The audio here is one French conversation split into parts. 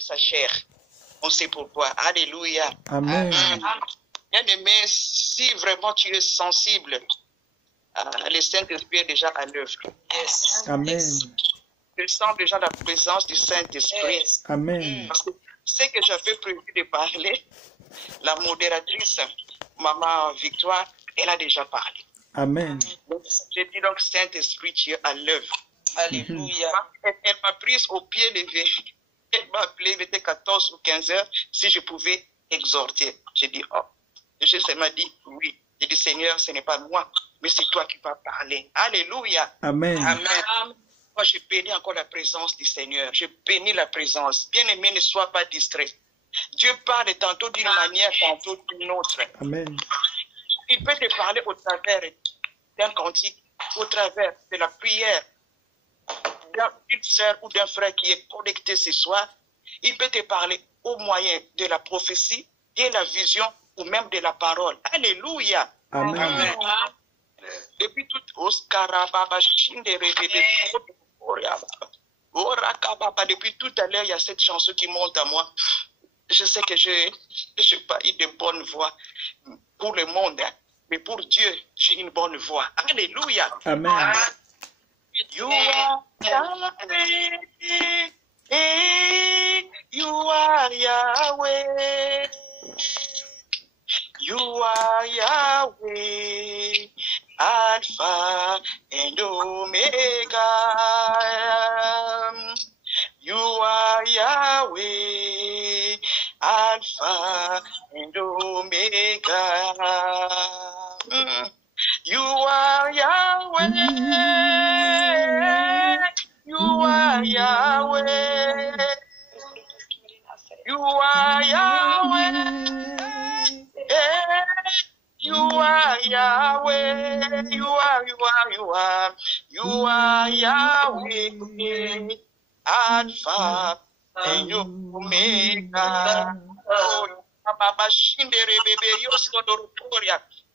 sa chair. On sait pourquoi. Alléluia. Amen. Bien-aimé, si vraiment tu es sensible, le Saint-Esprit est déjà à l'œuvre. Amen. Je sens déjà la présence du Saint-Esprit. Amen. Parce que ce que j'avais prévu de parler, la modératrice, Maman Victoire, elle a déjà parlé. Amen. J'ai dit donc, Saint-Esprit, tu es à l'œuvre. Alléluia. Elle m'a prise au pied levé. Elle m'a appelé, il était 14 ou 15 heures, si je pouvais exhorter. J'ai dit, oh. Jésus m'a dit, oui. J'ai dit, Seigneur, ce n'est pas moi, mais c'est toi qui vas parler. Alléluia. Amen. Amen. Moi, je bénis encore la présence du Seigneur. Je bénis la présence. Bien-aimé, ne sois pas distrait. Dieu parle tantôt d'une manière, tantôt d'une autre. Amen. Il peut te parler au travers d'un cantique, au travers de la prière d'une sœur ou d'un frère qui est connecté ce soir. Il peut te parler au moyen de la prophétie, de la vision ou même de la parole. Alléluia. Amen. Amen. Depuis tout depuis tout à l'heure, il y a cette chanson qui monte à moi. Je sais que je n'ai pas eu de bonne voix pour le monde, mais pour Dieu, j'ai une bonne voix. Alléluia. Amen. You are Yahweh. You are Yahweh. You are Yahweh. Alpha and Omega. You are Yahweh. Alpha and Omega. You are Yahweh. You are Yahweh. You are Yahweh. You are Yahweh. You are Yahweh. Alpha and Omega.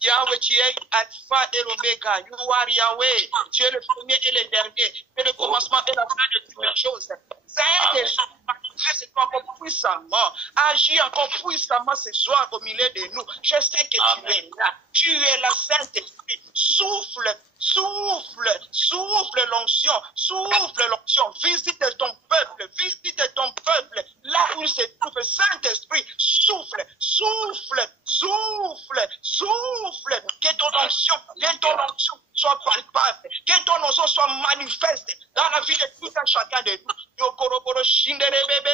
Yahweh, tu es Alpha et l'Oméga. You are Yahweh. Tu es le premier et le dernier. Tu es le commencement et la fin de toutes les choses. C'est encore puissamment. Agis encore puissamment ce soir au milieu de nous. Je sais que tu es là. Tu es la Saint-Esprit. Souffle, souffle, souffle l'onction. Souffle l'onction. Visite ton peuple. Visite ton peuple. Là où il se trouve, Saint-Esprit, souffle, souffle, souffle, souffle. Que ton onction soit palpable. Que ton onction soit manifeste dans la vie de tout un chacun de nous. Yokoroboro shindere bébé.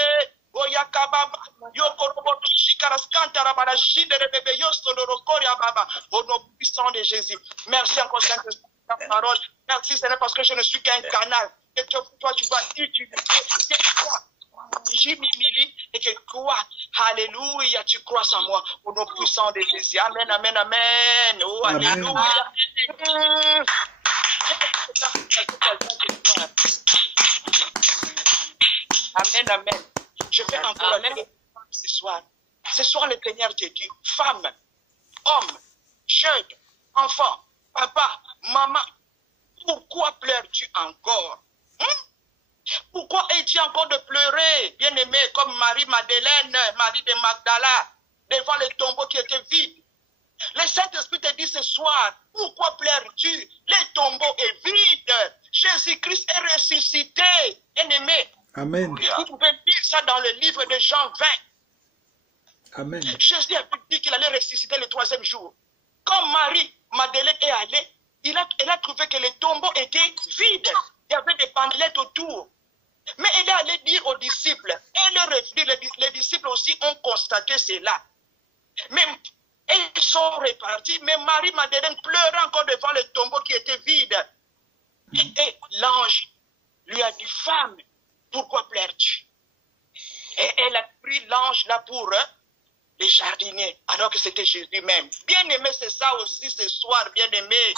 Oyakababa. Yokoroboro shikaraskantara shindere bébé. Yostodoro koryababa. Au nom puissant de Jésus. Merci encore, Saint-Esprit, pour ta parole. Merci, Seigneur, parce que je ne suis qu'un canal. Et toi, tu vas utiliser. Jimimili et que quoi? Alléluia, tu crois en moi au nom puissant de Jésus. Amen, amen, amen. Oh, alléluia. Amen, amen. Je vais encore aller ce soir. Ce soir, le Seigneur te dit, femme, homme, jeune, enfant, papa, maman, pourquoi pleures-tu encore? Pourquoi es-tu encore de pleurer, bien-aimé, comme Marie-Madeleine, Marie de Magdala, devant le tombeau qui était vide? Le Saint-Esprit te dit ce soir, pourquoi pleures-tu? Le tombeau est vide. Jésus-Christ est ressuscité, bien-aimé. Amen. Vous pouvez lire ça dans le livre de Jean 20. Amen. Jésus a dit qu'il allait ressusciter le 3e jour. Quand Marie-Madeleine est allée, elle a trouvé que le tombeau était vide. Il y avait des bandelettes autour. Mais elle est allée dire aux disciples, et le revenu, les disciples aussi ont constaté cela. Mais ils sont repartis, mais Marie-Madeleine pleurait encore devant le tombeau qui était vide. Et l'ange lui a dit, femme, pourquoi pleures-tu? Et elle a pris l'ange là pour les jardiniers, alors que c'était Jésus même. Bien-aimé, c'est ça aussi ce soir, bien-aimé.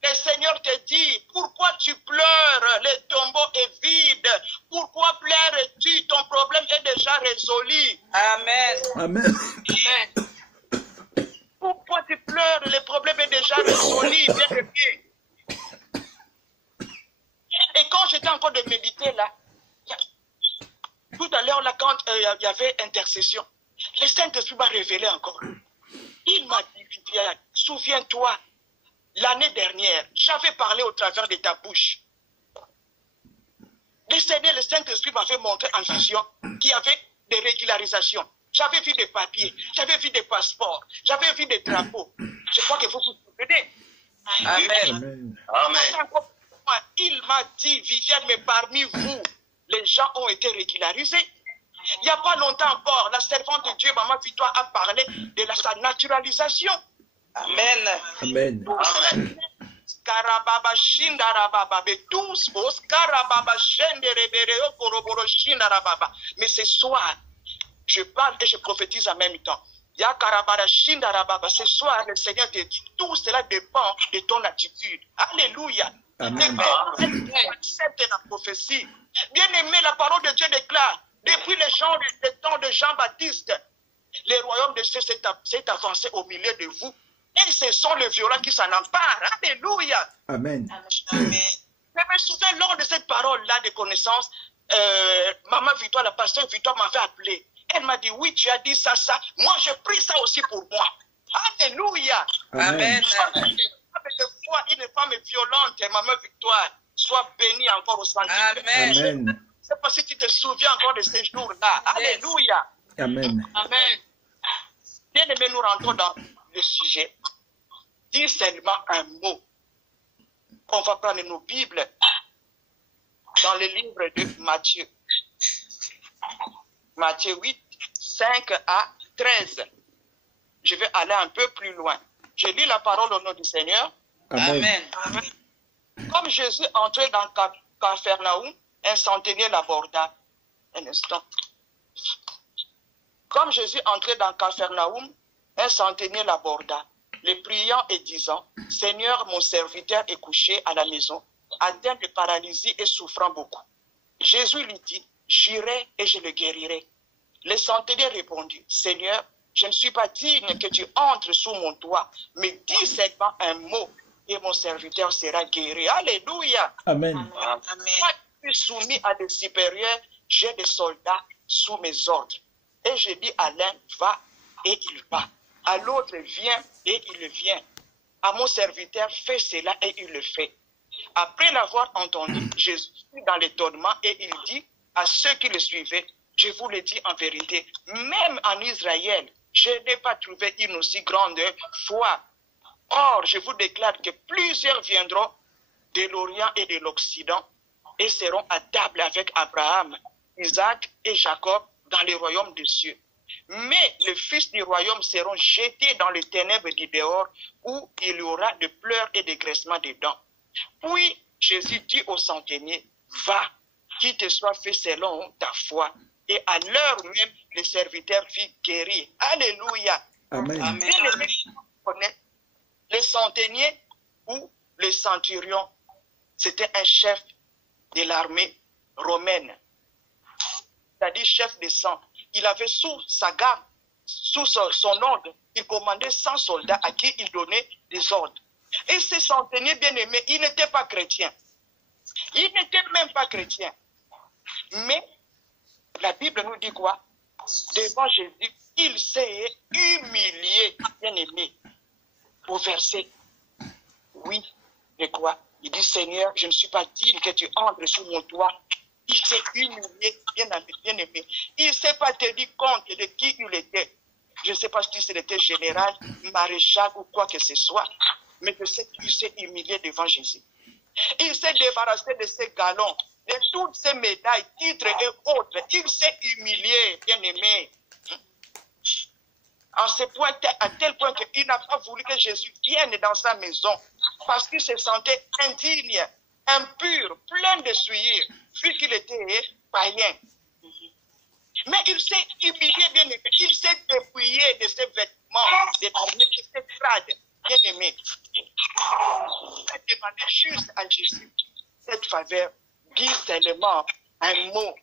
Le Seigneur te dit, pourquoi tu pleures? Le tombeau est vide. Pourquoi pleures-tu? Ton problème est déjà résolu. Amen. Amen. Amen. Pourquoi tu pleures? Le problème est déjà résolu. Bien-aimé. Et quand j'étais encore de méditer là, tout à l'heure, l'heure, là, quand il y avait intercession, le Saint-Esprit m'a révélé encore. Il m'a dit, Viviane, souviens-toi, l'année dernière, j'avais parlé au travers de ta bouche. Le Seigneur, le Saint-Esprit m'avait montré en vision qu'il y avait des régularisations. J'avais vu des papiers, j'avais vu des passeports, j'avais vu des drapeaux. Je crois que vous vous souvenez. Amen. Amen. Il m'a dit, Viviane, mais parmi vous, les gens ont été régularisés. Il n'y a pas longtemps encore, la servante de Dieu, Maman Victoire, a parlé de sa naturalisation. Amen. Amen. Karababa Shindarababa, tous vos Karababa Shenderebereo Koroboro Shindarababa. Mais ce soir, je parle et je prophétise en même temps. Ya Karabara Shindarababa, ce soir, le Seigneur te dit, tout cela dépend de ton attitude. Alléluia. Amen. Accepte la prophétie. Bien aimé, la parole de Dieu déclare, depuis le temps de Jean-Baptiste, le royaume de Dieu s'est avancé au milieu de vous. Et ce sont les violents qui s'en emparent. Alléluia. Amen. Je me souviens lors de cette parole-là de connaissance, Maman Victoire, la pasteur Victoire m'avait appelé. Elle m'a dit, oui, tu as dit ça, ça. Moi, j'ai pris ça aussi pour moi. Alléluia. Amen. Je vois une femme violente, Maman Victoire, soit bénie encore au sang. Amen. Amen. Je ne sais pas si tu te souviens encore de ces jours-là. Alléluia. Amen. Amen. Bien aimé, nous rentrons dans le sujet. Dis seulement un mot. On va prendre nos Bibles dans le livre de Matthieu. Matthieu 8, 5 à 13. Je vais aller un peu plus loin. Je lis la parole au nom du Seigneur. Amen. Amen. Comme Jésus entrait dans Capharnaüm, un centenier l'aborda. Un instant. Comme Jésus entrait dans Capharnaüm, un centenier l'aborda, le priant et disant, « Seigneur, mon serviteur est couché à la maison, atteint de paralysie et souffrant beaucoup. » Jésus lui dit, « J'irai et je le guérirai. » Le centenier répondit, « Seigneur, je ne suis pas digne que tu entres sous mon toit, mais dis seulement un mot et mon serviteur sera guéri. » Alléluia. Amen. Moi, je suis soumis à des supérieurs, j'ai des soldats sous mes ordres. Et je dis à l'un, va, et il va. À l'autre, viens, et il vient. À mon serviteur, fais cela, et il le fait. Après l'avoir entendu, Jésus fut dans l'étonnement, et il dit à ceux qui le suivaient, je vous le dis en vérité, même en Israël, je n'ai pas trouvé une aussi grande foi. Or, je vous déclare que plusieurs viendront de l'Orient et de l'Occident et seront à table avec Abraham, Isaac et Jacob dans le royaume des cieux. Mais les fils du royaume seront jetés dans les ténèbres du dehors où il y aura de pleurs et de graissements de dents. Puis Jésus dit au centenier, va, qu'il te soit fait selon ta foi. Et à l'heure même, le serviteur fut guéri. Alléluia. Amen. Amen. Le centenier ou le centurion, c'était un chef de l'armée romaine, c'est-à-dire chef de 100. Il avait sous sa garde, sous son ordre, il commandait 100 soldats à qui il donnait des ordres. Et ce centenier bien-aimé, il n'était pas chrétien. Il n'était même pas chrétien. Mais la Bible nous dit quoi? Devant Jésus, il s'est humilié, bien-aimé. Au verset 8, de quoi? Il dit, Seigneur, je ne suis pas digne que tu entres sous mon toit. Il s'est humilié, bien-aimé. Il ne s'est pas tenu compte de qui il était. Je ne sais pas si c'était général, maréchal ou quoi que ce soit, mais je sais qu'il s'est humilié devant Jésus. Il s'est débarrassé de ses galons, de toutes ses médailles, titres et autres. Il s'est humilié, bien-aimé. À tel point qu'il n'a pas voulu que Jésus vienne dans sa maison parce qu'il se sentait indigne, impur, plein de souillure, vu qu'il était païen. Mais il s'est humilié, bien-aimé. Il s'est dépouillé de ses vêtements, de ses crades, bien-aimé. Il a demandé juste à Jésus cette faveur. Dis seulement un mot.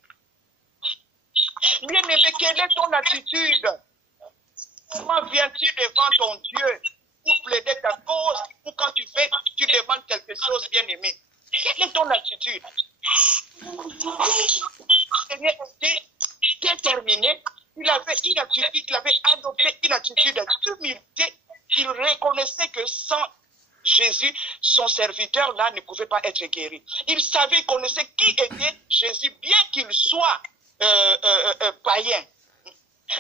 Bien-aimé, quelle est ton attitude? Comment viens-tu devant ton Dieu pour plaider ta cause ou quand tu demandes quelque chose, bien-aimé? Quelle est ton attitude? Seigneur, déterminé, il avait adopté une attitude d'humilité. Il reconnaissait que sans Jésus, son serviteur-là ne pouvait pas être guéri. Il savait, il connaissait qui était Jésus, bien qu'il soit païen.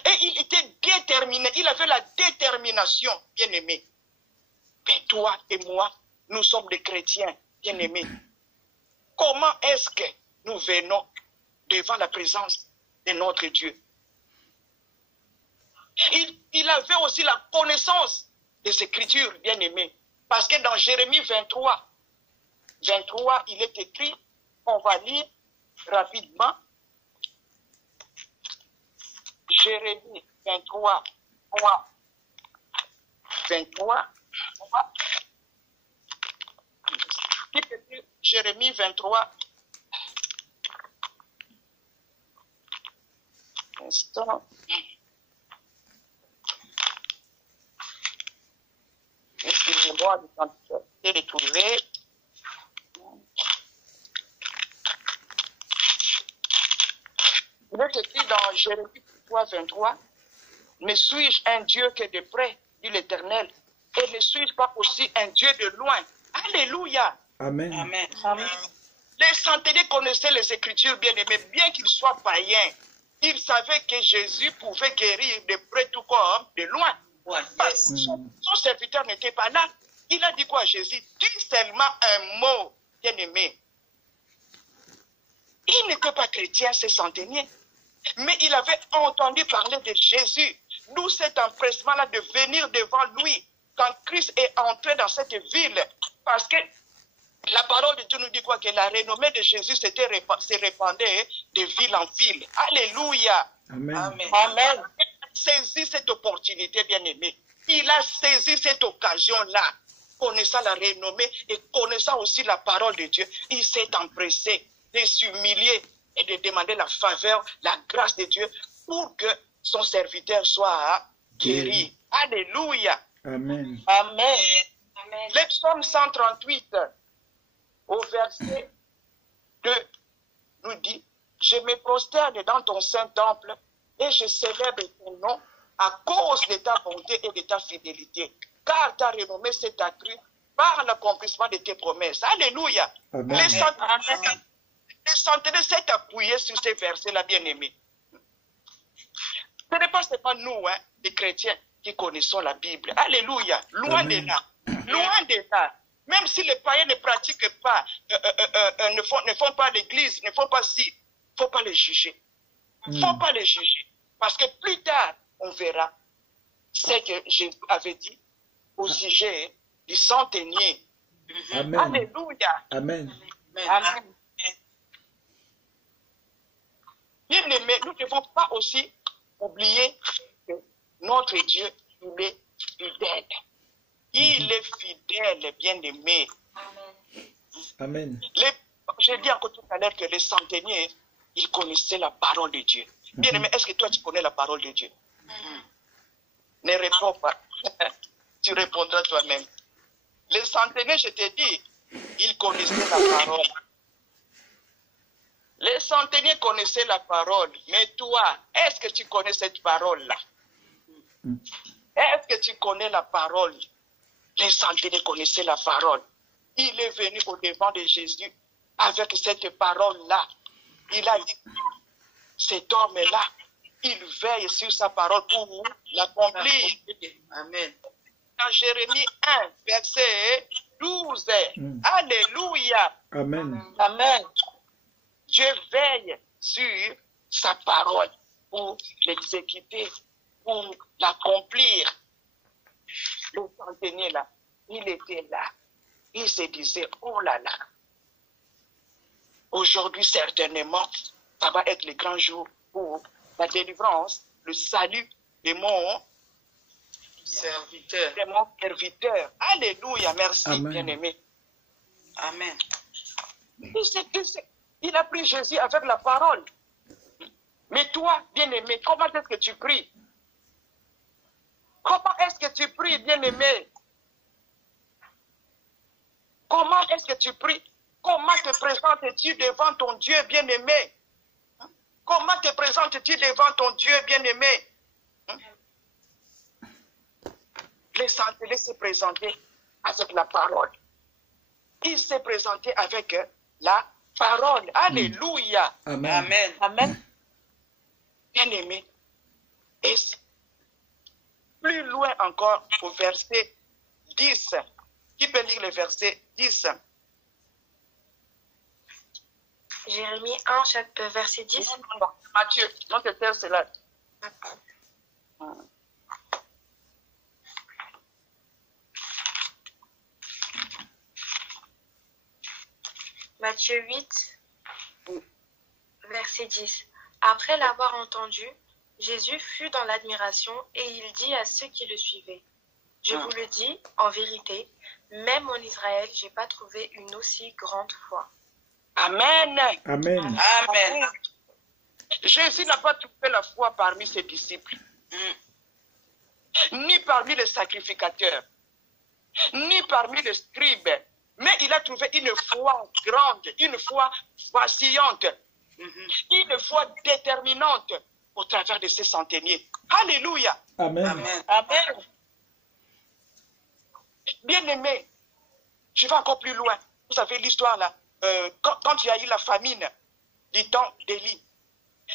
Et il était déterminé, il avait la détermination, bien-aimé. Mais toi et moi, nous sommes des chrétiens, bien-aimés. Comment est-ce que nous venons devant la présence de notre Dieu? Il avait aussi la connaissance des Écritures, bien-aimés. Parce que dans Jérémie 23, il est écrit, on va lire rapidement. Jérémie 23. Qui peut dire Jérémie 23? Instant. Excusez-moi de les trouver. Il est écrit dans Jérémie 23. Ne suis-je un Dieu que de près, dit l'Éternel, et ne suis-je pas aussi un Dieu de loin? Alléluia. Amen. Amen. Les centeniers connaissaient les Écritures, bien-aimés, bien qu'ils soient païens. Ils savaient que Jésus pouvait guérir de près tout comme de loin. Parce que son serviteur n'était pas là. Il a dit quoi à Jésus? Dis seulement un mot, bien-aimé. Il n'était pas chrétien, ce centenier. Mais il avait entendu parler de Jésus. D'où cet empressement-là de venir devant lui quand Christ est entré dans cette ville. Parce que la parole de Dieu nous dit quoi? Que la renommée de Jésus se répandait de ville en ville. Alléluia. Amen. Amen. Amen. Il a saisi cette opportunité, bien-aimé. Il a saisi cette occasion-là, connaissant la renommée et connaissant aussi la parole de Dieu. Il s'est empressé de s'humilier et de demander la faveur, la grâce de Dieu pour que son serviteur soit guéri. Alléluia. Amen. Amen. Le psaume 138, au verset 2, nous dit, je me prosterne dans ton saint temple et je célèbre ton nom à cause de ta bonté et de ta fidélité, car ta renommée s'est accrue par l'accomplissement de tes promesses. Alléluia. Amen. Les centenaires s'est appuyé sur ces versets-là, bien-aimés. Ce n'est pas seulement nous, les chrétiens, qui connaissons la Bible. Alléluia. Loin de là. Loin de là. Même si les païens ne pratiquent pas, ne font pas l'église, ne font pas ci, il ne faut pas les juger. Il ne faut pas les juger. Parce que plus tard, on verra ce que Jésus avait dit au sujet du centenier. Amen. Alléluia. Amen. Amen. Bien-aimés, nous ne devons pas aussi oublier que notre Dieu, il est fidèle. Il est fidèle, bien-aimé. Amen. J'ai dit encore tout à l'heure que les centeniers, ils connaissaient la parole de Dieu. Bien-aimé, est-ce que toi, tu connais la parole de Dieu? Ne réponds pas. Tu répondras toi-même. Les centeniers, je t'ai dit, ils connaissaient la parole. Les centeniers connaissaient la parole. Mais toi, est-ce que tu connais cette parole-là? Est-ce que tu connais la parole? Les centeniers connaissaient la parole. Il est venu au devant de Jésus avec cette parole-là. Il a dit, cet homme-là, il veille sur sa parole pour l'accomplir. Amen. Dans Jérémie 1, verset 12. Alléluia. Amen. Amen. Dieu veille sur sa parole pour l'exécuter, pour l'accomplir. Le centenier là, il était là. Il se disait, oh là là, aujourd'hui certainement, ça va être le grand jour pour la délivrance, le salut de mon serviteur. De mon serviteur. Alléluia, merci, bien-aimé. Amen. Il a pris Jésus avec la parole. Mais toi, bien-aimé, comment est-ce que tu pries? Comment est-ce que tu pries, bien-aimé? Comment est-ce que tu pries? Comment te présentes-tu devant ton Dieu, bien-aimé? Comment te présentes-tu devant ton Dieu bien-aimé? Laissez-le se présenter avec la parole. Il s'est présenté avec la parole. Alléluia. Amen. Amen. Amen. Bien-aimé. Et plus loin encore au verset 10. Qui peut lire le verset 10? Jérémie 1, verset 10. Matthieu, notre terre, c'est là. Matthieu 8, verset 10. Après l'avoir entendu, Jésus fut dans l'admiration et il dit à ceux qui le suivaient, « Je vous le dis, en vérité, même en Israël, je n'ai pas trouvé une aussi grande foi. » Amen. Amen. Amen. Jésus n'a pas trouvé la foi parmi ses disciples, ni parmi les sacrificateurs, ni parmi les scribes, mais il a trouvé une foi grande, une foi vacillante, une foi déterminante au travers de ces centeniers. Alléluia. Amen. Amen. Amen. Bien-aimé, je vais encore plus loin. Vous savez l'histoire là, quand il y a eu la famine du temps d'Élie,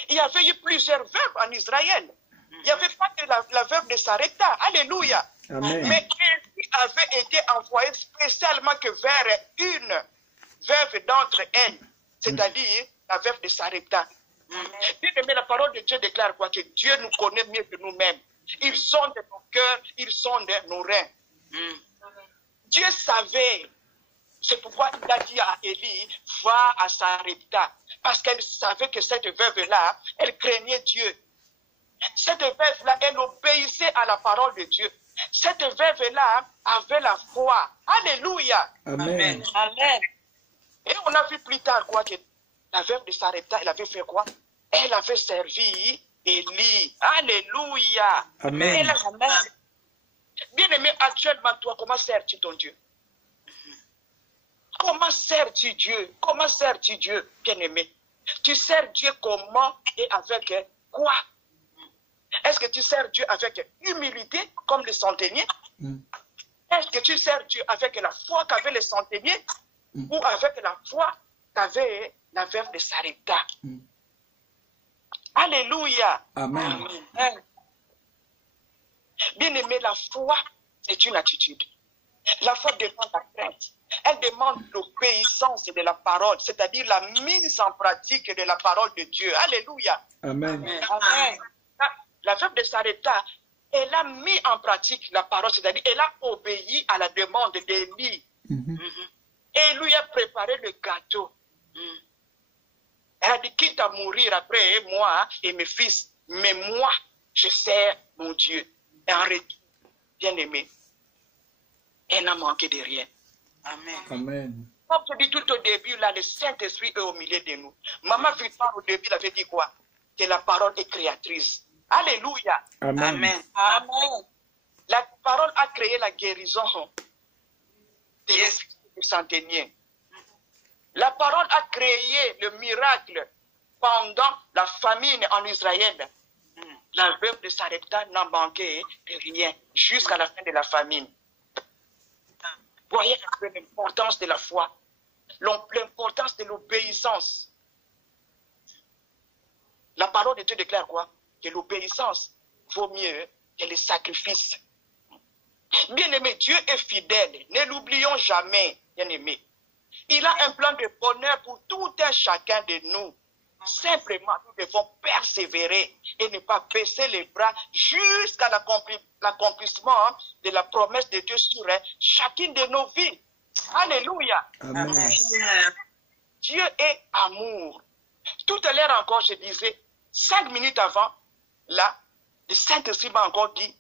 il y avait eu plusieurs veuves en Israël. Il n'y avait pas que la veuve de Sarepta. Alléluia. Amen. Mais Jésus avait été envoyé spécialement que vers une veuve d'entre elles, c'est-à-dire la veuve de Sarepta. Bien aimé, la parole de Dieu déclare quoi? Que Dieu nous connaît mieux que nous-mêmes. Ils sont de nos cœurs, ils sont de nos reins. Dieu savait. C'est pourquoi il a dit à Élie, va à Sarepta. Parce qu'elle savait que cette veuve-là, elle craignait Dieu. Cette veuve-là, elle obéissait à la parole de Dieu. Cette veuve-là avait la foi. Alléluia. Amen. Amen. Et on a vu plus tard quoi que la veuve de Sarepta, elle avait fait quoi? Elle avait servi Élie. Alléluia. Amen. Elle a- Amen. Bien-aimé, actuellement, toi, comment sers-tu ton Dieu? Comment sers-tu Dieu? Comment sers-tu Dieu, bien-aimé? Tu sers Dieu comment et avec quoi? Est-ce que tu sers Dieu avec humilité, comme les centeniers? Est-ce que tu sers Dieu avec la foi qu'avaient les centeniers? Ou avec la foi qu'avait la veuve de Sarepta? Alléluia. Amen. Amen. Bien-aimé, la foi, c'est une attitude. La foi demande la crainte. Elle demande l'obéissance de la parole, c'est-à-dire la mise en pratique de la parole de Dieu. Alléluia. Amen. Amen. La veuve de Sarepta, elle a mis en pratique la parole, c'est-à-dire elle a obéi à la demande d'Élie. Et lui a préparé le gâteau. Elle a dit, quitte à mourir après moi et mes fils, mais moi, je sers mon Dieu. Et en retour, bien-aimé, elle n'a manqué de rien. Amen. Amen. Comme je dis tout au début, là, le Saint-Esprit est au milieu de nous. Maman Victoire, au début, elle avait dit quoi? Que la parole est créatrice. Alléluia. Amen. Amen. Amen. La parole a créé la guérison des Yes. centeniers. La parole a créé le miracle pendant la famine en Israël. La veuve de Sarepta n'a manqué de rien jusqu'à la fin de la famine. Voyez un peu l'importance de la foi, l'importance de l'obéissance. La parole de Dieu déclare quoi? Que l'obéissance vaut mieux que les sacrifices. Bien-aimé, Dieu est fidèle. Ne l'oublions jamais, bien-aimé. Il a un plan de bonheur pour tout un chacun de nous. Simplement, nous devons persévérer et ne pas baisser les bras jusqu'à l'accomplissement de la promesse de Dieu sur chacune de nos vies. Alléluia. Amen. Dieu est amour. Tout à l'heure encore, je disais, 5 minutes avant, là, le Saint-Esprit m'a encore dit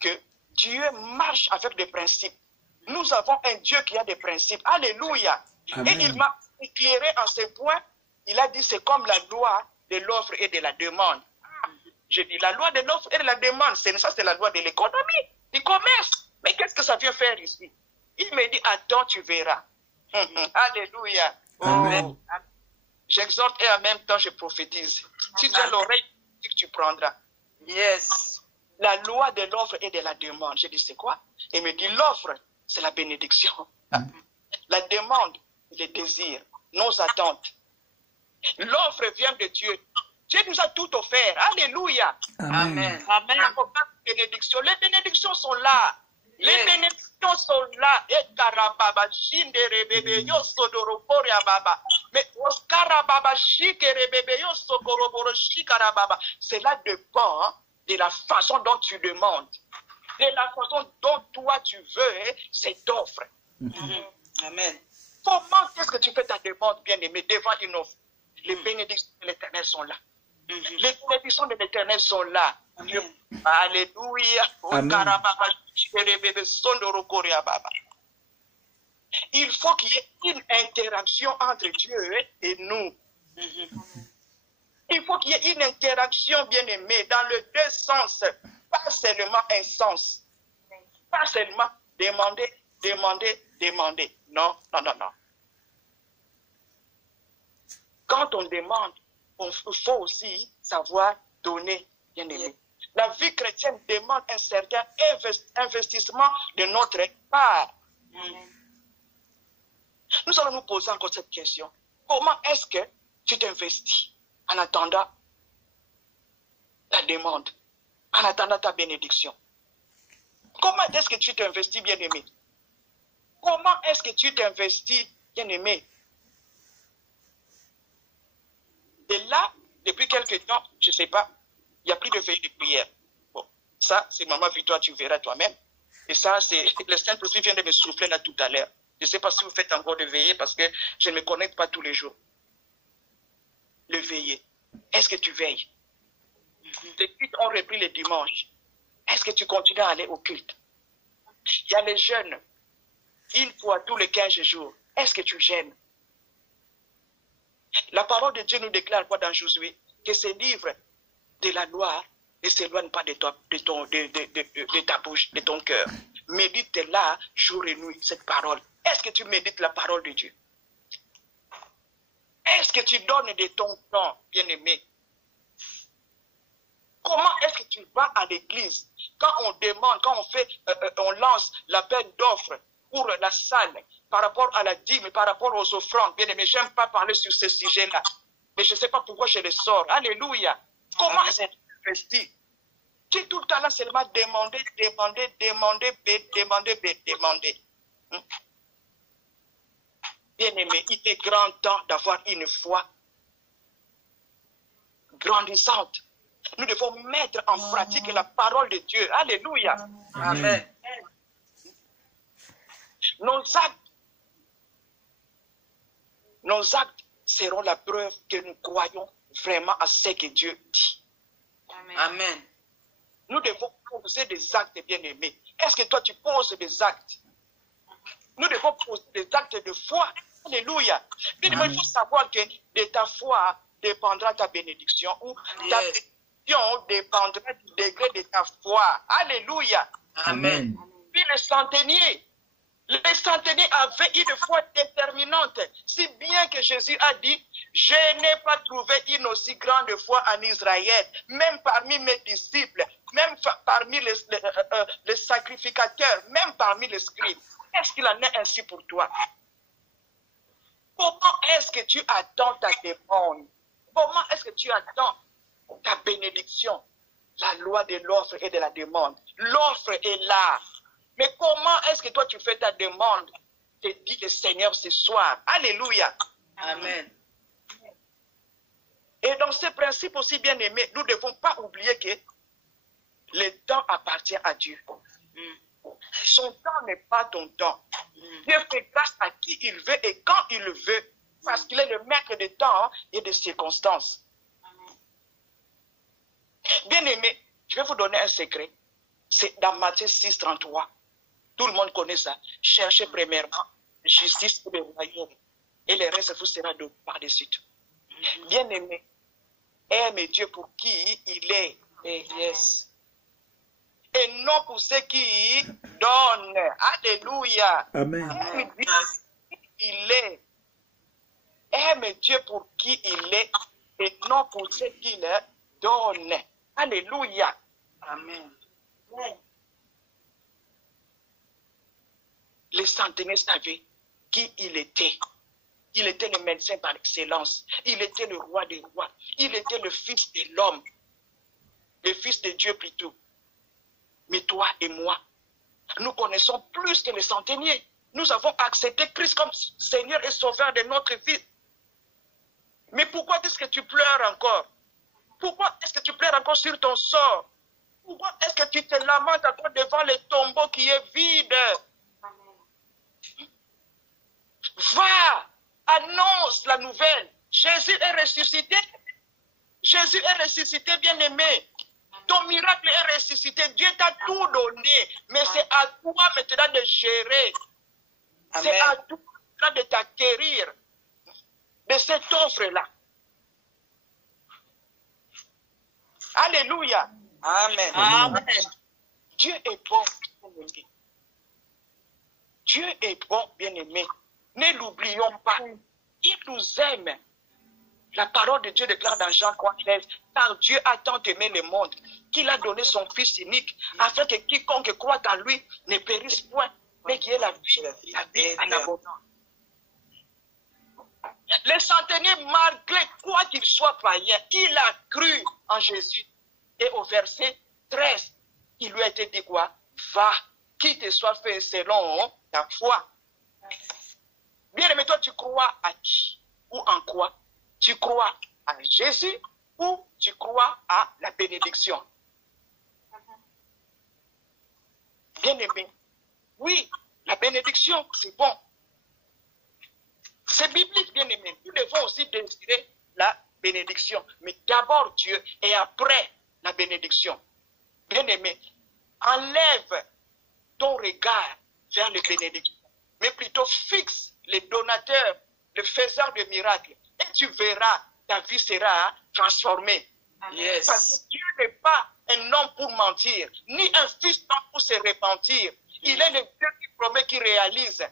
que Dieu marche avec des principes. Nous avons un Dieu qui a des principes. Alléluia. Amen. Et il m'a éclairé en ce point. Il a dit c'est comme la loi de l'offre et de la demande. Je dis la loi de l'offre et de la demande, ça c'est la loi de l'économie, du commerce. Mais qu'est-ce que ça vient faire ici? Il me dit attends, tu verras. Alléluia. Amen. j'exhorte et en même temps je prophétise. Si tu as l'oreille, tu prendras. Yes. La loi de l'offre et de la demande. Je dis, c'est quoi? Il me dit, l'offre, c'est la bénédiction. La demande, le désir, nos attentes. L'offre vient de Dieu. Dieu nous a tout offert. Alléluia. Amen. Amen. Bénédiction. Les bénédictions sont là. Les bénédictions sont là. Et karababa, shindere bebe, yo sodoro korea baba. Mais oskarababa, shikere bebe, yo sokoroboro shikarababa. Cela dépend de la façon dont tu demandes. De la façon dont toi tu veux cette offre. Amen. Comment est-ce que tu fais ta demande, bien-aimé, devant une offre? Les bénédictions de l'Éternel sont là. Les bénédictions de l'Éternel sont là. Amen. Alléluia. Amen. Il faut qu'il y ait une interaction entre Dieu et nous. Il faut qu'il y ait une interaction, bien-aimé, dans les deux sens. Pas seulement un sens. Pas seulement demander, demander, demander. Non, non, non, non. Quand on demande, il faut aussi savoir donner, bien-aimé. La vie chrétienne demande un certain investissement de notre part. Nous allons nous poser encore cette question. Comment est-ce que tu t'investis en attendant ta demande, en attendant ta bénédiction? Comment est-ce que tu t'investis, bien-aimé? Comment est-ce que tu t'investis, bien-aimé? Et là, depuis quelques temps, je ne sais pas, il n'y a plus de veille de prière. Bon, ça, c'est Maman Victoire, tu verras toi-même. Et ça, c'est le Saint-Esprit vient de me souffler là tout à l'heure. Je ne sais pas si vous faites encore de veiller parce que je ne me connecte pas tous les jours. Le veiller. Est-ce que tu veilles? Les cultes ont repris le dimanche. Est-ce que tu continues à aller au culte? Il y a les jeunes, une fois tous les 15 jours. Est-ce que tu gênes? La parole de Dieu nous déclare quoi dans Josué? Que ces livres de la loi ne s'éloignent pas de ta bouche, de ton cœur. Médite là, jour et nuit, cette parole. Est-ce que tu médites la parole de Dieu? Est-ce que tu donnes de ton temps, bien-aimé? Comment est-ce que tu vas à l'église quand on demande, quand on lance l'appel d'offres pour la salle par rapport à la dîme, par rapport aux offrandes? Bien-aimé, je n'aime pas parler sur ce sujet-là. Mais je ne sais pas pourquoi je le sors. Alléluia. Comment est-ce que tu investis? Tu es tout le temps là seulement demander. Bien-aimé, il est grand temps d'avoir une foi grandissante. Nous devons mettre en pratique la parole de Dieu. Alléluia. Amen. Nos actes seront la preuve que nous croyons vraiment à ce que Dieu dit. Amen. Nous devons poser des actes, bien-aimés. Est-ce que toi, tu poses des actes? Nous devons poser des actes de foi. Alléluia. Bien, il faut savoir que de ta foi dépendra ta bénédiction ou ta bénédiction dépendra du degré de ta foi. Alléluia. Amen. Puis les centeniers avaient une foi déterminante, si bien que Jésus a dit, je n'ai pas trouvé une aussi grande foi en Israël, même parmi mes disciples, même parmi les sacrificateurs, même parmi les scribes. Est-ce qu'il en est ainsi pour toi? Comment est-ce que tu attends ta demande? Comment est-ce que tu attends ta bénédiction? La loi de l'offre et de la demande. L'offre est là. Mais comment est-ce que toi tu fais ta demande? Te dit le Seigneur ce soir. Alléluia. Amen. Et dans ce principe aussi, bien aimé, nous ne devons pas oublier que le temps appartient à Dieu. Son temps n'est pas ton temps. Dieu fait grâce à qui il veut et quand il veut. Parce qu'il est le maître des temps et des circonstances. Bien aimé, je vais vous donner un secret. C'est dans Matthieu 6, 33. Tout le monde connaît ça. Cherchez premièrement justice et le royaume. Et le reste vous sera donné par-dessus. Bien aimé, aime Dieu pour qui il est. Yes. Et non pour ceux qui donnent. Alléluia. Amen. Aime Dieu pour qui il est. Aime Dieu pour qui il est et non pour ce qu'il donne. Alléluia. Amen. Les centenaires savaient qui il était. Il était le médecin par excellence. Il était le roi des rois. Il était le fils de l'homme. Le fils de Dieu plutôt. Mais toi et moi, nous connaissons plus que les centeniers. Nous avons accepté Christ comme Seigneur et Sauveur de notre vie. Mais pourquoi est-ce que tu pleures encore? Pourquoi est-ce que tu pleures encore sur ton sort? Pourquoi est-ce que tu te lamentes encore devant le tombeau qui est vide? Va, annonce la nouvelle. Jésus est ressuscité. Jésus est ressuscité, bien-aimé. Ton miracle est ressuscité. Dieu t'a tout donné. Mais c'est à toi maintenant de gérer. C'est à toi maintenant de t'acquérir de cette offre-là. Alléluia. Amen. Amen. Dieu est bon, bien-aimé. Dieu est bon, bien-aimé. Ne l'oublions pas. Il nous aime. La parole de Dieu déclare dans Jean 3,13, car Dieu a tant aimé le monde qu'il a donné son Fils unique, afin que quiconque croit en lui ne périsse point, mais qu'il ait la vie en abondance. Le centenier, malgré quoi qu'il soit païen, il a cru en Jésus. Et au verset 13, il lui a été dit quoi? Va, qu'il te soit fait selon ta foi. Bien aimé, toi, tu crois à qui? Ou en quoi? Tu crois à Jésus ou tu crois à la bénédiction? Bien aimé, oui, la bénédiction, c'est bon. C'est biblique, bien aimé. Nous devons aussi désirer la bénédiction. Mais d'abord Dieu et après la bénédiction. Bien aimé, enlève ton regard vers les bénédictions. Mais plutôt fixe les donateurs, le faiseur de miracles. Et tu verras, ta vie sera transformée. Yes. Parce que Dieu n'est pas un homme pour mentir, ni un fils d'homme pour se repentir. Il est le Dieu qui promet, qui réalise.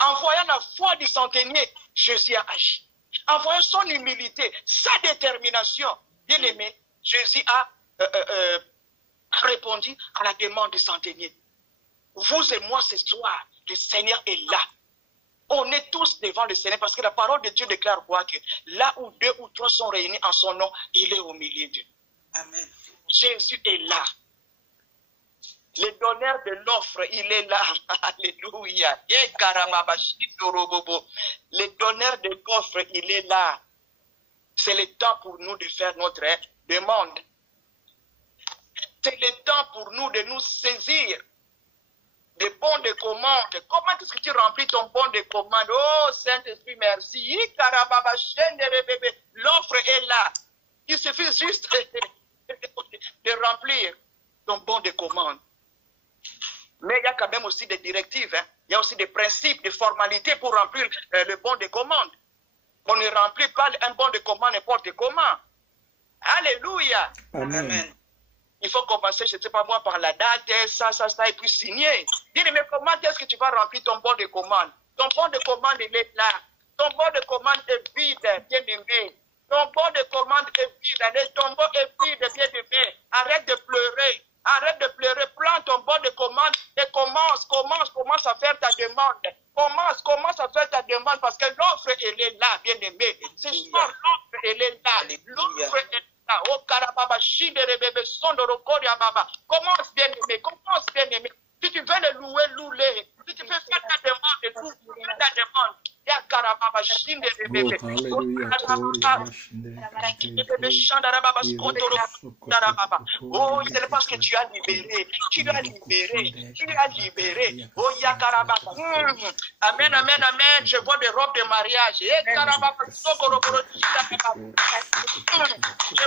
En voyant la foi du centenier, Jésus a agi. En voyant son humilité, sa détermination, bien aimé, Jésus a répondu à la demande du centenier. Vous et moi ce soir, le Seigneur est là. On est tous devant le Seigneur parce que la parole de Dieu déclare quoi? Que là où 2 ou 3 sont réunis en son nom, il est au milieu d'eux. Amen. Jésus est là. Le donneur de l'offre, il est là. Alléluia. Le donneur de l'offre, il est là. C'est le temps pour nous de faire notre demande. C'est le temps pour nous de nous saisir des bons de commande. Comment est-ce que tu remplis ton bon de commande? Oh, Saint-Esprit, merci. L'offre est là. Il suffit juste de remplir ton bon de commande. Mais il y a quand même aussi des directives. Il y a aussi des principes, des formalités pour remplir le bon de commande. On ne remplit pas un bon de commande n'importe comment. Alléluia. Amen. Amen. Il faut commencer, je ne sais pas moi, par la date, ça, et puis signer. Dis, mais comment est-ce que tu vas remplir ton bon de commande? Ton bon de commande, il est là. Ton bon de commande est vide, bien-aimé. Ton bon de commande est vide. Le tombeau est vide, bien-aimé. Arrête de pleurer. Arrête de pleurer. Prends ton bon de commande et commence à faire ta demande. Commence à faire ta demande parce que l'offre, elle est là, bien-aimé. Ce soir, l'offre, elle est là. L'offre est là. Oh, Karababa, Shiderebebe, Sondorokoria Baba. Commence bien aimé, commence bien aimé. Si tu veux le louer, loue-le. Si tu veux faire ta demande, fais ta demande. Ya Karababa, Shiderebebe. Oh, c'est parce que tu as libéré. Tu as libéré. Tu as libéré. Oh, Ya Karababa. Amen, amen, amen. Je vois des robes de mariage. Eh, Karababa, Sokoroboro, je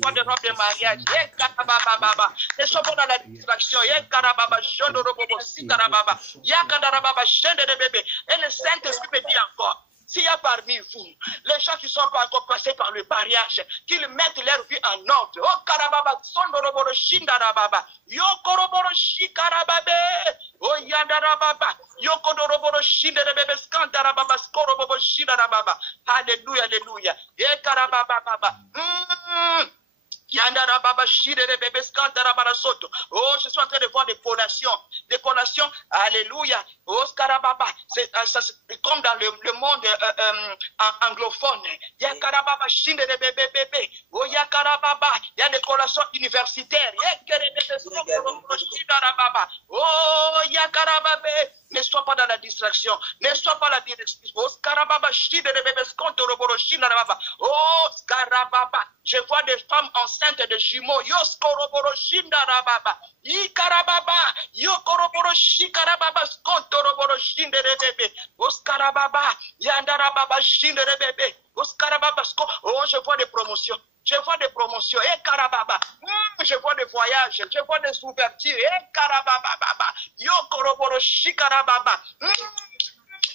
vois des robes de mariage. Eh, Karababa. Ne sois pas dans la distraction. Eh, Karababa, Jondorobobo, Si Karababa. Ya Karababa, Shendebebe. Et le Saint-Esprit me dit encore. S'il y a parmi vous, les gens qui ne sont pas encore passés par le mariage, qu'ils mettent leur vie en ordre. Oh, Karababa, Sondoroboro, Shindarababa. Yo, Koroboro, Shikarababe. Oh, Yadarababa. Yokodoroboro shindere bebe skantara baba skoro bobo shindara baba. Alléluia, alléluia. Ekarababa baba. Yandara baba shindere bebe skantara baba soto. Oh, je suis en train de voir des collations. Des collations, alléluia. Oh, skarababa. C'est comme dans le monde anglophone. Yakarababa shindere bebe bebe. Oh, yakarababa. Il y a des collations universitaires. Oh, yakarababa. Ne sois pas dans la distraction. Ne sois pas la direction. Oh, skarababa shindere bebe skantoro shindara baba. Oh, skarababa. Je vois des femmes enceintes de jumeaux. Yo skoroboro shindara baba. Ikarababa. Yo koroboro shikarababa skontoroboro shindere bebe. Oskarababa. Yandarababa shindere bebe. Oskarababa sko. Oh, je vois des promotions. Je vois des promotions. Eh, karababa. Je vois des voyages. Je vois des ouvertures. Eh, karababa baba. Yo koroboro shikarababa.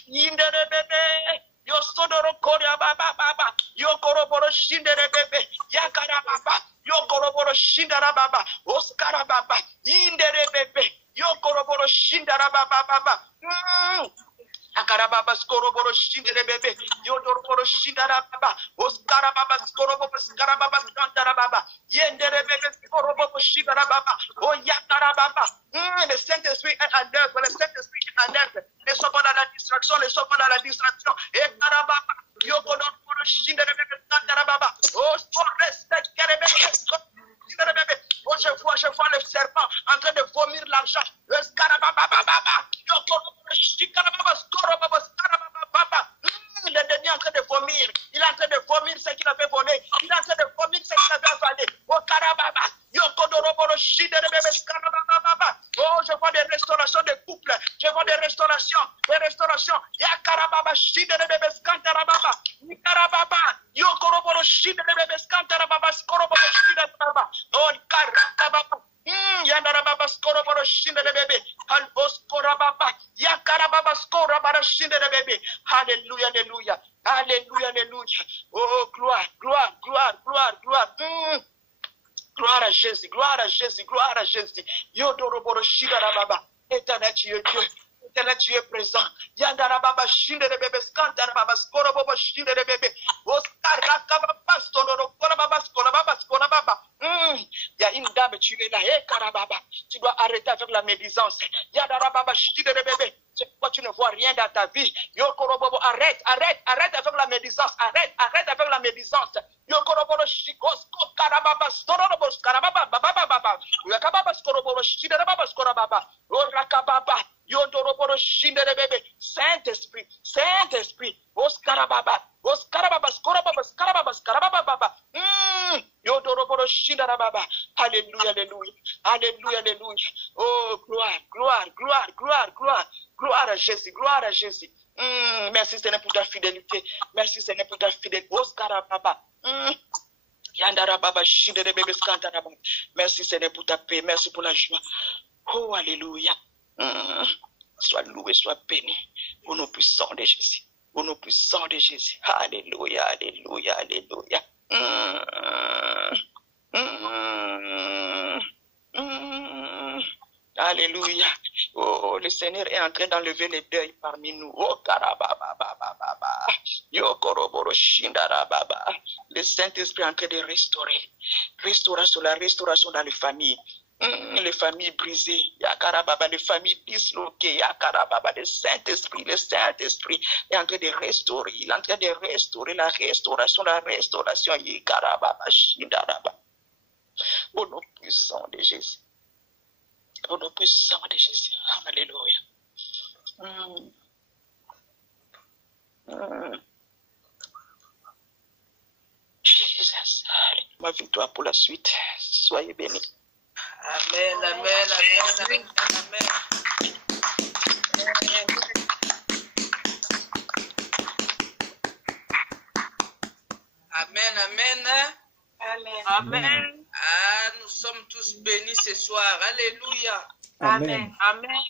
Yindere bebe. Yo sodoro korea baba baba. Yo koroboro shindere bebe. Yakara baba. Yo koroboro shindara baba. Oskara baba. Yindere bebe. Yo koroboro shindara baba baba. Akarababa skoroboro shindere bebe. Yo doroboro shindara baba. Oskara baba skorobo skara baba skantara baba. Yendere bebe skorobo shindara baba. Oh yakara baba. Le Saint-Esprit est en œuvre. Le Saint-Esprit est en œuvre. Ne sois pas dans la distraction. Ne sois pas dans la distraction. Et karababa. Yo doroboro shindere bebe skantara baba. Oh respect bebe. Oh, je vois le serpent en train de vomir l'argent. Le dernier est en train de vomir. Il est en train de vomir ce qu'il avait volé. Il est en train de vomir ce qu'il avait avalé. Oh, karababa. Oh, je vois des restaurations de couples. Je vois des restaurations. Des restaurations. Ya karababa. Shidere bebe skantarababa. Karababa. Yo koroboro shidere bebe skantarababa. Skoroboro shidere baba. Oh, karababa. Yandarababa skoroboro shidere bebe. Aloskorababa. Ya karababa skorabara shidere bebe. Alléluia, alléluia. Alléluia, alléluia. Oh, gloire, gloire, gloire, gloire, gloire. Gloire à Jésus, gloire à Jésus, gloire à Jésus. Yodoroboro shidarababa. Éternel, tu es Dieu. Éternel, tu es présent. Yandarababa shindere bebe skandarababa skorobobo shindere bebe. Oskarakababa stonorokorababa skorababa skorababa. Il y a une dame, tu es là. Hey, karababa. Tu dois arrêter avec la médisance. Yandarababa shindere bebe. C'est pourquoi tu ne vois rien dans ta vie. Yokorobobo, arrête, arrête, arrête avec la médisance. Arrête, arrête avec la médisance. Yokorobobo shikos karababa stororobo skarababa baba baba. Yakababa skoroboro shiderababa skorababa. Orakababa yodoroboro shindere bebe. Saint-Esprit, Saint-Esprit. Oskarababa, oskarababa skorababa skarababa skarababa baba. Yodoroboro shiderababa. Alléluia, alléluia. Alléluia, alléluia. Oh, gloire, gloire, gloire, gloire, gloire. Gloire à Jésus, gloire à Jésus. Merci Seigneur pour ta fidélité. Merci Seigneur pour ta fidélité. Oskarababa. Merci Seigneur pour ta paix. Merci pour la joie. Oh, alléluia. Sois loué, sois béni. Au nom puissant de Jésus. Au nom puissant de Jésus. Alléluia, alléluia, alléluia. Alléluia. Oh, le Seigneur est en train d'enlever les deuils parmi nous. Oh, karababa. Yo koroboro shindarababa. Le Saint-Esprit est en train de restaurer. Restauration, la restauration dans les familles. Les familles brisées. Yakarababa, les familles disloquées. Yakarababa, le Saint-Esprit est en train de restaurer. Il est en train de restaurer la restauration. Yakarababa, shindarababa. Au nom puissant de Jésus. Au nom puissant de Jésus. Alléluia. Jésus. Ma victoire pour la suite. Soyez bénis. Amen, amen, amen, amen, amen. Amen, amen. Amen. Ah, nous sommes tous bénis ce soir. Alléluia. Amen. Amen.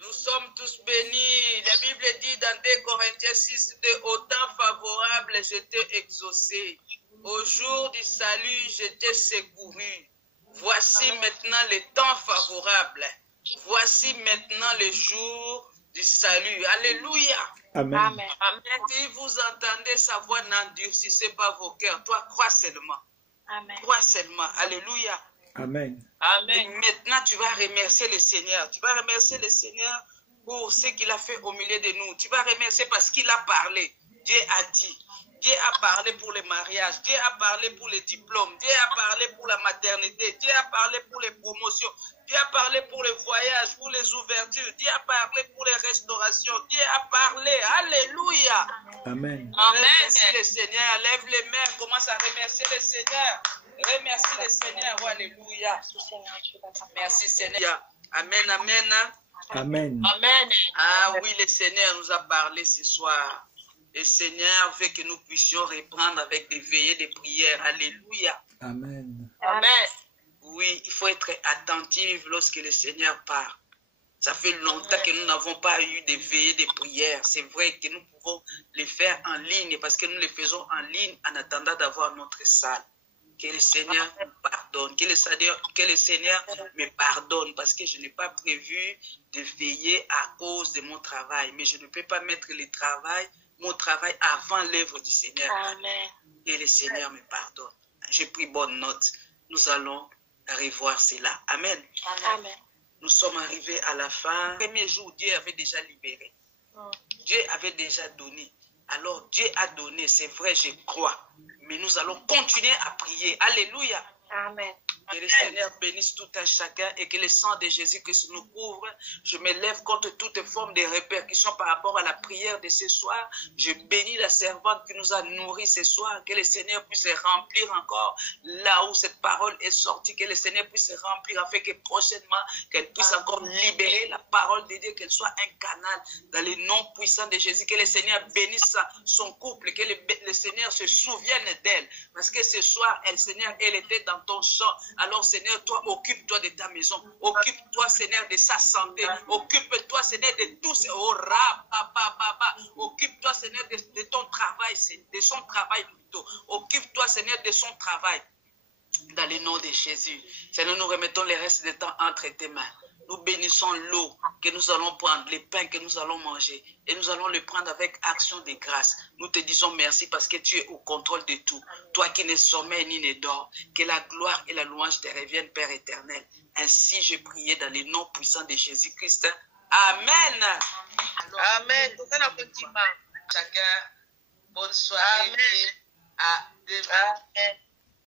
Nous sommes tous bénis. La Bible dit dans 2 Corinthiens 6, de au temps favorable, j'étais exaucé. Au jour du salut, j'étais secouru. Voici maintenant les temps favorables. Voici maintenant le jour du salut. Alléluia. Amen. Amen. Amen. Si vous entendez sa voix, n'endurcissez pas vos cœurs. Toi, crois seulement. Amen. Crois seulement. Alléluia. Amen. Et maintenant, tu vas remercier le Seigneur. Tu vas remercier le Seigneur pour ce qu'il a fait au milieu de nous. Tu vas remercier parce qu'il a parlé. Dieu a dit. Dieu a parlé pour les mariages. Dieu a parlé pour les diplômes. Dieu a parlé pour la maternité. Dieu a parlé pour les promotions. Dieu a parlé pour les voyages, pour les ouvertures. Dieu a parlé pour les restaurations. Dieu a parlé. Alléluia. Amen. Remercie le Seigneur. Lève les mains. Commence à remercier le Seigneur. Remercie le Seigneur. Oh, alléluia. Merci Seigneur. Amen, amen. Amen. Amen. Ah oui, le Seigneur nous a parlé ce soir. Le Seigneur veut que nous puissions reprendre avec des veillées de prière. Alléluia. Amen. Amen. Oui, il faut être attentif lorsque le Seigneur parle. Ça fait longtemps que nous n'avons pas eu de veillées de prière. C'est vrai que nous pouvons les faire en ligne parce que nous les faisons en ligne en attendant d'avoir notre salle. Que le Seigneur me pardonne. Que le Seigneur me pardonne parce que je n'ai pas prévu de veiller à cause de mon travail. Mais je ne peux pas mettre mon travail avant l'œuvre du Seigneur. Amen. Et le Seigneur me pardonne. J'ai pris bonne note. Nous allons revoir cela. Amen. Amen. Nous sommes arrivés à la fin. Le premier jour, Dieu avait déjà libéré. Dieu avait déjà donné. Alors Dieu a donné, c'est vrai, je crois. Mais nous allons continuer à prier. Alléluia. Amen. Que le Seigneur bénisse tout un chacun et que le sang de Jésus-Christ nous couvre. Je me lève contre toute forme de répercussions par rapport à la prière de ce soir. Je bénis la servante qui nous a nourris ce soir. Que le Seigneur puisse remplir encore là où cette parole est sortie. Que le Seigneur puisse remplir afin que prochainement, qu'elle puisse encore libérer la parole de Dieu, qu'elle soit un canal dans les noms puissants de Jésus. Que le Seigneur bénisse son couple. Que le Seigneur se souvienne d'elle. Parce que ce soir, Seigneur, elle était dans ton champ. Alors, Seigneur, toi, occupe-toi de ta maison. Occupe-toi, Seigneur, de sa santé. Occupe-toi, Seigneur, de tout. Occupe-toi, Seigneur, de ton travail, de son travail plutôt. Occupe-toi, Seigneur, de son travail. Dans le nom de Jésus. Seigneur, nous remettons le reste du temps entre tes mains. Nous bénissons l'eau que nous allons prendre, les pains que nous allons manger. Et nous allons le prendre avec action de grâce. Nous te disons merci parce que tu es au contrôle de tout. Toi qui ne sommeilles ni ne dors. Que la gloire et la louange te reviennent, Père éternel. Ainsi, j'ai prié dans le nom puissant de Jésus-Christ. Amen. Amen. Chacun, bonne soirée. À demain. Amen.